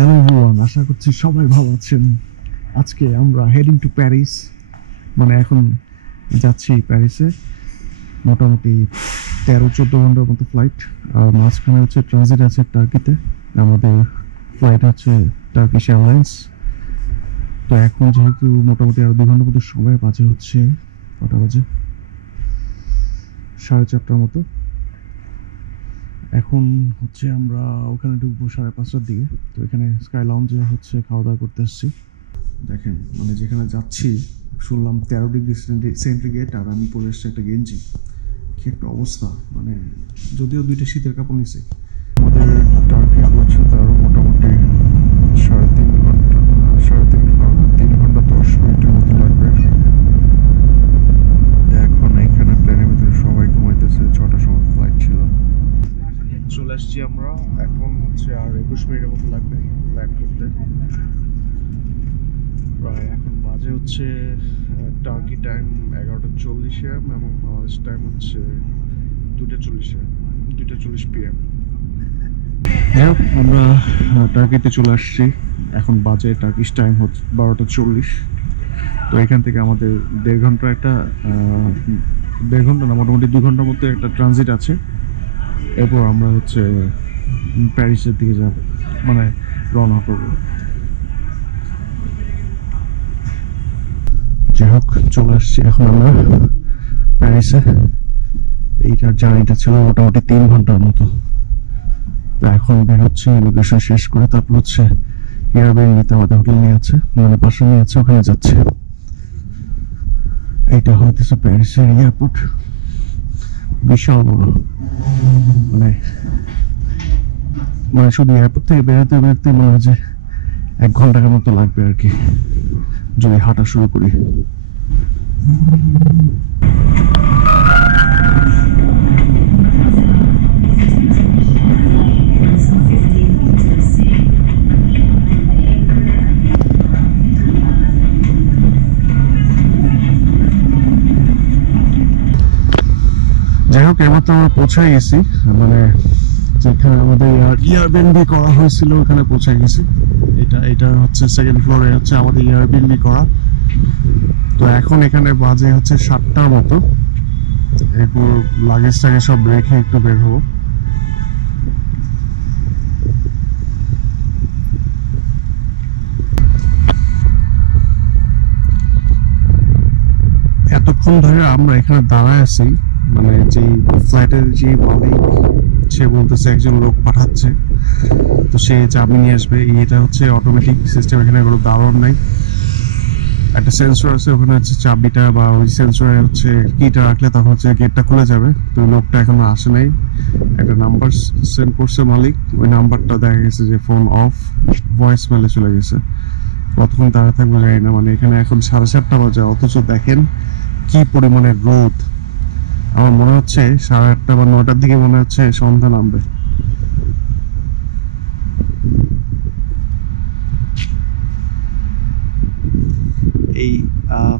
Hello everyone, আশা করছি সবাই ভালো আছেন। আজকে আমরা হেডিং টু প্যারিস, মানে এখন যাচ্ছি প্যারিসে। মোটামুটি 13-14 ঘন্টার মতো ফ্লাইট, আর মাঝখানে হচ্ছে ট্রানজিট আছে টার্কিতে। আমাদের ফ্লাইট হচ্ছে টার্কিশ এয়ারলাইন্স। তো এখন যেহেতু মোটামুটি আরো 2 ঘন্টার মতো সময়, বাজে হচ্ছে কটা বাজে, 4:30টার মতো। এখন হচ্ছে আমরা ওখানে ঢুকবো 5:30টার দিকে। তো এখানে স্কাই লাউঞ্জে হচ্ছে খাওয়া দাওয়া করতে আসছি। দেখেন, মানে যেখানে যাচ্ছি শুনলাম 13 ডিগ্রি সেন্টিগ্রেড, আর আমি পরে এসছি একটা গেঞ্জি। কি একটা অবস্থা, মানে যদিও 2টা শীতের কাপড় নিছে। আমাদের টার্কি পৌঁছে তার মোটামুটি 3.5 ঘন্টা, 3.5 ঘন্টা 10 মিনিটের মতো লাগবে। এখন এখানে প্লেনের ভিতরে সবাই ঘুমাইতেছে, 6টার সময় ফ্লাইট ছিল। চলে আসছি আমরা, এখন হচ্ছে আর 21 মিনিটের মতো লাগবে ল্যান্ড করতে। প্রায় এখন বাজে হচ্ছে টার্কি টাইম 11:40 AM এবং বাংলাদেশ টাইম হচ্ছে 2:40 PM। আমরা টার্কিতে চলে আসছি, এখন বাজে টার্কিশ টাইম হচ্ছে 12:40। তো এখান থেকে আমাদের 1.5 ঘন্টা একটা 1.5 ঘন্টা না, মোটামুটি 2 ঘন্টার মধ্যে একটা ট্রানজিট আছে। এরপর আমরা হচ্ছে প্যারিসের দিকে যাব, মানে রওনা করবো। যাই হোক, চলে আসছি এখন আমরা প্যারিসে। এইটার জার্নিটা ছিল মোটামুটি 3 ঘন্টার মতো। তো এখন বের হচ্ছে, ইমিগ্রেশন শেষ করে তারপর হচ্ছে এয়ারবিএনবিতে আমাদের হোটেল নিয়ে আছে, মানে পাশে নিয়ে আছে, ওখানে যাচ্ছে। এইটা হইতেছে প্যারিসের এয়ারপোর্ট, বিশাল বড়। মানে মানে শুধু এয়ারপোর্ট থেকে বেরোতে বেরোতে মনে হয় যে 1 ঘন্টার মতো লাগবে আর কি, যদি হাঁটা শুরু করি। যাই হোক, এবার তো আমরা পৌঁছে গেছি, মানে যেখানে আমাদের এয়ারবিএনবি করা হয়েছিল ওখানে পৌঁছে গেছি। এটা হচ্ছে 2nd ফ্লোরে হচ্ছে আমাদের এয়ারবিএনবি করা। তো এখন এখানে বাজে হচ্ছে 7টার মতো। এরপর লাগেজটাকে সব রেখে একটু বের হবো। এতক্ষণ ধরে আমরা এখানে দাঁড়ায় আছি, মানে যে ফ্লাইটের যে মালিক, সে বলতেছে একজন লোক পাঠাচ্ছে, তো সে চাবি নিয়ে আসবে। এটা হচ্ছে অটোমেটিক সিস্টেম, এখানে কোনো দারোয়ান নাই। একটা সেন্সর আছে ওখানে, হচ্ছে চাবিটা বা ওই সেন্সরে হচ্ছে কিটা রাখলে তখন হচ্ছে গেটটা খুলে যাবে। তো লোকটা এখনো আসে নাই। একটা নাম্বার সেন্ড করছে মালিক, ওই নাম্বারটা দেখা গেছে যে ফোন অফ, ভয়েস মেলে চলে গেছে। কতক্ষণ দাঁড়া থাকবে জানি না। মানে এখানে এখন 7:30 বাজে, অথচ দেখেন কি পরিমাণে রোদ। আমার মনে হচ্ছে 8:30 বা 9টার দিকে মনে হচ্ছে সন্ধ্যা নামবে। এই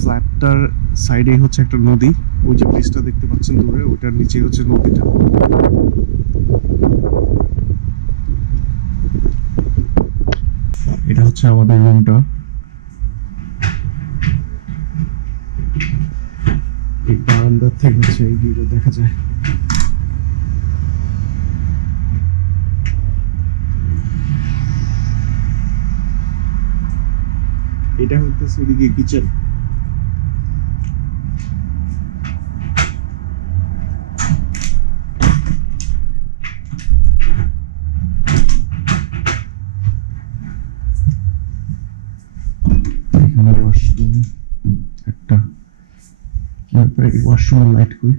ফ্ল্যাটটার সাইডে হচ্ছে একটা নদী, ওই যে ব্রিজটা দেখতে পাচ্ছেন দূরে, ওইটার নিচে হচ্ছে নদীটা। এটা হচ্ছে আমাদের রুমটা। এই বারান্দার থেকে হচ্ছে এই ভিউটা দেখা যায়। এটা হচ্ছে এদিকে কিচেন। এখানে ওয়াশরুম একটা, ওয়াশরুমের লাইট কই।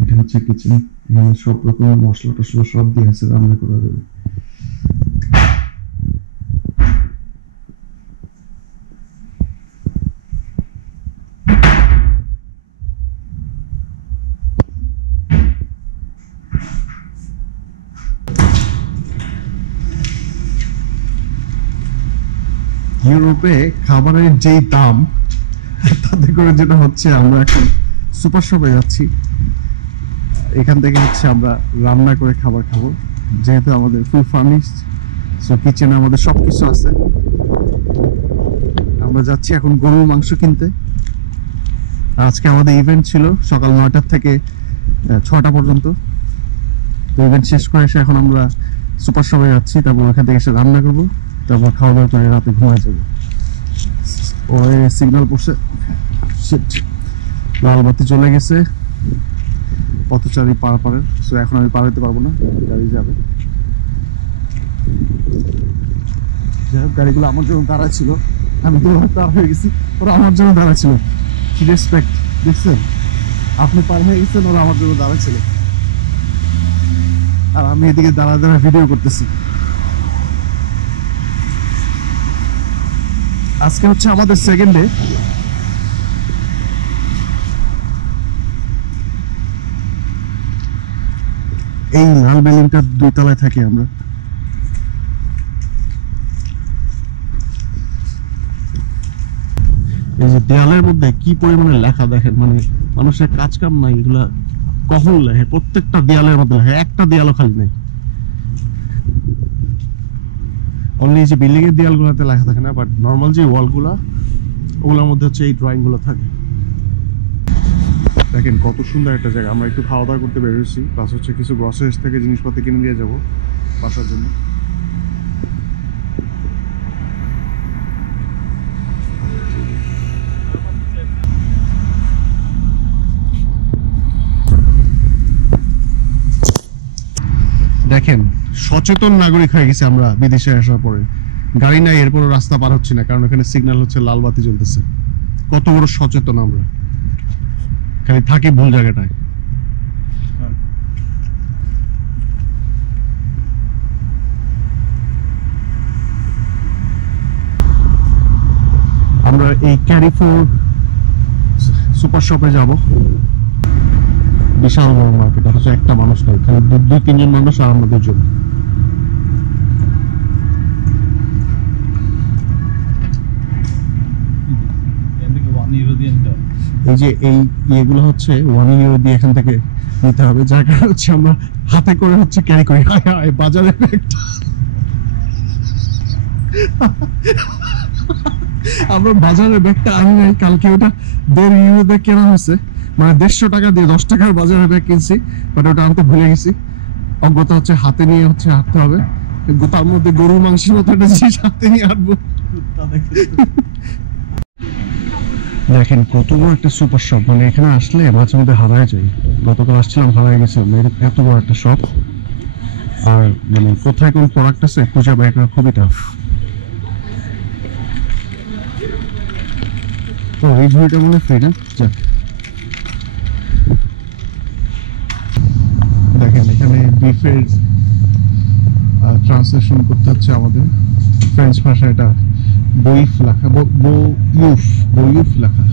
এটা হচ্ছে কিচেন, এখানে সব রকমের মশলা টসলা সব দিয়ে আছে, রান্না করা যাবে। ইউরোপে খাবারের যেই দাম, তাতে করে যেটা হচ্ছে আমরা এখন সুপার শপে যাচ্ছি। এখান থেকে হচ্ছে আমরা রান্না করে খাবার খাবো, যেহেতু আমাদের ফুল ফার্নিশড, সো কিচেনে আমাদের সবকিছু আছে। আমরা যাচ্ছি এখন গরুর মাংস কিনতে। আজকে আমাদের ইভেন্ট ছিল সকাল 9টা থেকে 6টা পর্যন্ত। তো ইভেন্ট শেষ করে এসে এখন আমরা সুপার শপে যাচ্ছি, তারপর ওখান থেকে এসে রান্না করবো, তারপর খাওয়া দাওয়া করে রাতে ঘুমায় যাবো। ওই সিগন্যাল পড়ছে, লাল বাতি চলে গেছে পথচারী পারাপারের, সো এখন আমি পার হতে পারবো না, গাড়ি যাবে। যাই হোক, গাড়িগুলো আমার জন্য দাঁড়ায় ছিল, আমি তো পার হয়ে গেছি, ওরা আমার জন্য দাঁড়ায় ছিল। কি রেসপেক্ট দেখছেন, আপনি পার হয়ে গেছেন, ওরা আমার জন্য দাঁড়ায় ছিল, আর আমি এদিকে দাঁড়া দাঁড়া ভিডিও করতেছি। আজকে হচ্ছে আমাদের সেকেন্ড ডে। এই লাল বিল্ডিংটার 2 তলায় থাকি আমরা। এই যে দেয়ালের মধ্যে কি পরিমাণে লেখা দেখেন, মানে মানুষের কাজ কাম নাই, এগুলা কখন লেখে, প্রত্যেকটা দেয়ালের মধ্যে লেখে, একটা দেয়ালও খালি নেই। অনলি যে বিল্ডিং এর দেয়ালগুলোতে লেখা থাকে না, বাট নর্মাল যে ওয়ালগুলা, ওগুলোর মধ্যে হচ্ছে এই ড্রয়িং গুলো থাকে। দেখেন কত সুন্দর একটা জায়গা। আমরা একটু খাওয়া দাওয়া করতে বেরোচ্ছি, প্লাস হচ্ছে কিছু গ্রসারিজ থেকে জিনিসপত্র কিনে নিয়ে যাবো বাসার জন্য। দেখেন সচেতন নাগরিক হয়ে গেছে আমরা বিদেশে আসার পরে। গাড়ি নাই, এরপরও রাস্তা পার হচ্ছি না, কারণ এখানে সিগন্যাল হচ্ছে লাল বাতি জ্বলতেছে। কত বড় সচেতন আমরা, খালি থাকি ভুল জায়গাটায়। আমরা এই ক্যারিফোর সুপার শপে যাব। বিশাল বড় মার্কেট, হচ্ছে একটা মানুষ নাই, খালি 2-3 জন মানুষ আর আমাদের জন্য। এই যে এই ইয়েগুলো হচ্ছে 1 ইউরো দিয়ে এখান থেকে নিতে হবে, যার কারণে হচ্ছে আমরা হাতে করে হচ্ছে ক্যারি করি। হায় হায়, বাজারে আমরা বাজারের ব্যাগটা আনি নাই, কালকে ওটা 1.5 ইউরো দিয়ে কেনা হয়েছে, মানে 150 টাকা দিয়ে 10 টাকার বাজারের ব্যাগ কিনছি, বাট ওটা আনতে ভুলে গেছি। অজ্ঞতা হচ্ছে হাতে নিয়ে হচ্ছে হাঁটতে হবে, তার মধ্যে গরুর মাংসের মতো একটা জিনিস হাতে নিয়ে হাঁটবো। দেখেন কত বড় একটা সুপার শপ, মানে এখানে আসলে মাঝে মধ্যে হারায় যায়। গতকাল আসছিলাম, হারায় গেছিলাম, এত বড় একটা শপ। আর মানে কোথায় কোন প্রোডাক্ট আছে খুঁজে বের করা খুবই টাফ। তো এই ঝুড়িটা মনে ফ্রি না? যাক, দেখেন এখানে বিফের ট্রান্সলেশন করতে হচ্ছে আমাদের ফ্রেঞ্চ ভাষা, এটা বইফ লেখা, বইফ লেখা।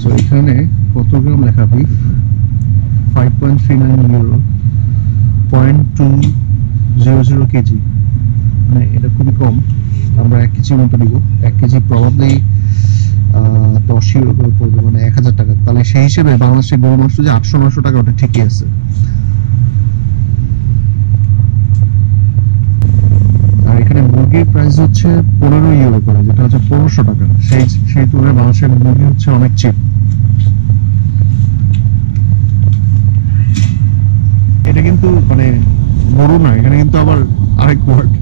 সো এখানে কত গ্রাম লেখা বিফ, 5.39 ইউরো, 0.200 কেজি, মানে এটা খুবই কম। আমরা 1 কেজির মতো নিব, 1 কেজি প্রবাবলি 10 ইউরো করে পড়বে, মানে 1000 টাকা। তাহলে সেই হিসেবে বাংলাদেশের গরু মাংস যে 800-900 টাকা, ওটা ঠিকই আছে। আর এখানে মুরগির প্রাইস হচ্ছে 15 ইউরো করে, যেটা হচ্ছে 1500 টাকা। সেই তুলনায় বাংলাদেশের মুরগি হচ্ছে অনেক চিপ। এটা কিন্তু মানে গরু না, এখানে কিন্তু আবার আরেক ওয়ার্ড,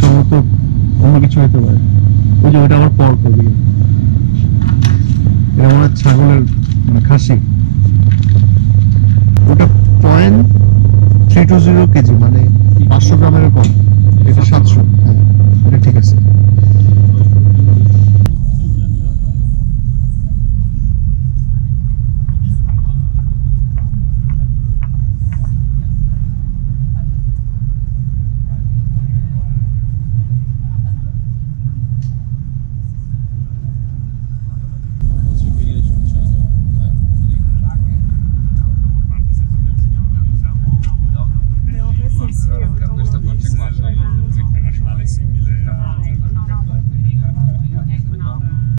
সম্ভবত অন্য কিছু হতে পারে। ওই যে ওটা আবার পর করবি, এটা আমার ছাগলের মানে খাসি।